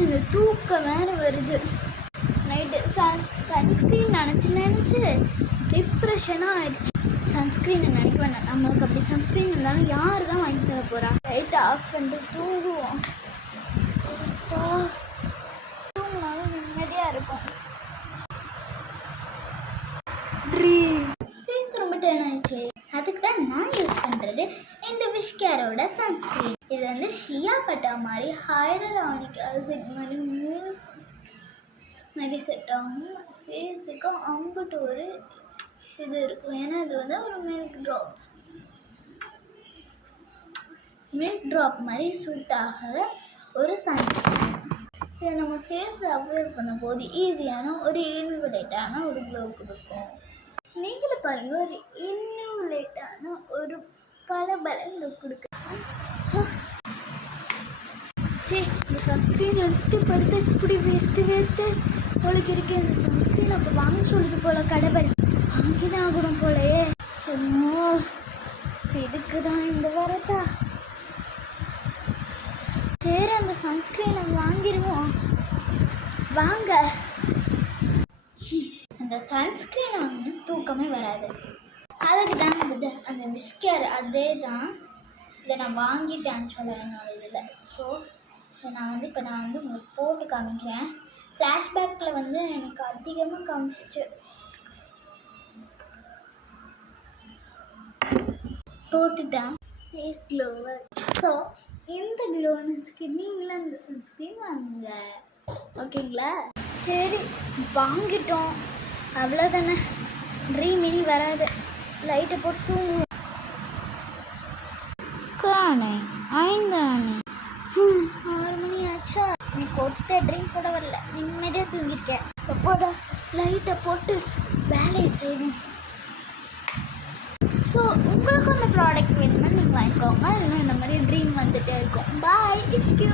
இந்த தூக்கம் வேறு வருது. நைட்டு சன்ஸ்க்ரீன் நினச்சி டிப்ரெஷனாக ஆயிடுச்சு. சன்ஸ்க்ரீனை நினைக்க வேண்டாம், நம்மளுக்கு அப்படி சன்ஸ்க்ரீன் இருந்தாலும் யார் தான் வாங்கி தர போகிறா? லைட்டை ஆஃப் பண்ணிட்டு தூங்குவோம். தூங்கினாலும் நிம்மதியாக இருக்கும். ஃபேஸ் ரொம்ப டர்ன் ஆயிடுச்சு. அதுக்கு தான் நான் யூஸ் பண்ணுறது இந்த விஷ்கேரோட சன்ஸ்க்ரீன். இது வந்து ஷியா பட்டா மாதிரி ஹைலூரானிக் ஆசிட் மாதிரி செட் ஆகும். ஃபேஸுக்கு அம்புட்டு ஒரு இது இருக்கும். ஏன்னா இது வந்து ஒரு மில்க் ட்ராப் மாதிரி சூட் ஆகிற ஒரு சன்ஸ்க்ரீன். இதை நம்ம ஃபேஸில் அப்ளை பண்ணும்போது ஈஸியான ஒரு இன்விலேட்டான ஒரு க்ளோ கொடுக்கும். நீங்களும் பாருங்கள், ஒரு இன்விலேட்டான ஒரு பல லுக் கொடுக்கும். சரி, இந்த சன்ஸ்க்ரீன் அடிச்சுட்டு படுத்து இப்படி வேர்த்து உங்களுக்கு இருக்கேன். இந்த சன்ஸ்க்ரீன் அப்போ வாங்க சொல்லுது போல் கடவுள், வாங்கிதான் ஆகணும் போலையே. ஸோ இதுக்கு தான் இந்த வரதா. சரி, அந்த சன்ஸ்க்ரீனை வாங்கிடுவோம் வாங்க. அந்த சன்ஸ்க்ரீனை வாங்க தூக்கமே வராது. அதுக்கு தான் அந்த விஷ்கேர் அதே தான். இதை நான் வாங்கிட்டேன்னு சொல்ல என்னோட இதில். ஸோ இதை நான் வந்து உங்களுக்கு போட்டு காமிக்கிறேன். ஃப்ளாஷ்பேக்கில் வந்து எனக்கு அதிகமாக காமிச்சிச்சு. போட்டுட்டேன் ஃபேஸ் க்ளோவர். ஸோ இந்த க்ளோனஸ்க்கு நீங்களும் அந்த சன்ஸ்க்ரீன் வாங்குங்க, ஓகேங்களா? சரி, வாங்கிட்டோம், அவ்வளோதானே. ட்ரீம் இனி வராது. லைட்டை போட்டு தூங்குவோம். காணே 6 மணி ஆச்சா? எனக்கு ஒத்த ட்ரீம் கூட வரல, நிம்மதியாக தூங்கியிருக்கேன். எப்போடா லைட்டை போட்டு வேலையை செய்வோம். ஸோ உங்களுக்கும் அந்த ப்ராடக்ட் வேணும்னா நீங்கள் வாங்கிக்கோங்க. இல்லைன்னா இந்த மாதிரி ட்ரீம் வந்துகிட்டே இருக்கும். பாய், இஸ் கியூ.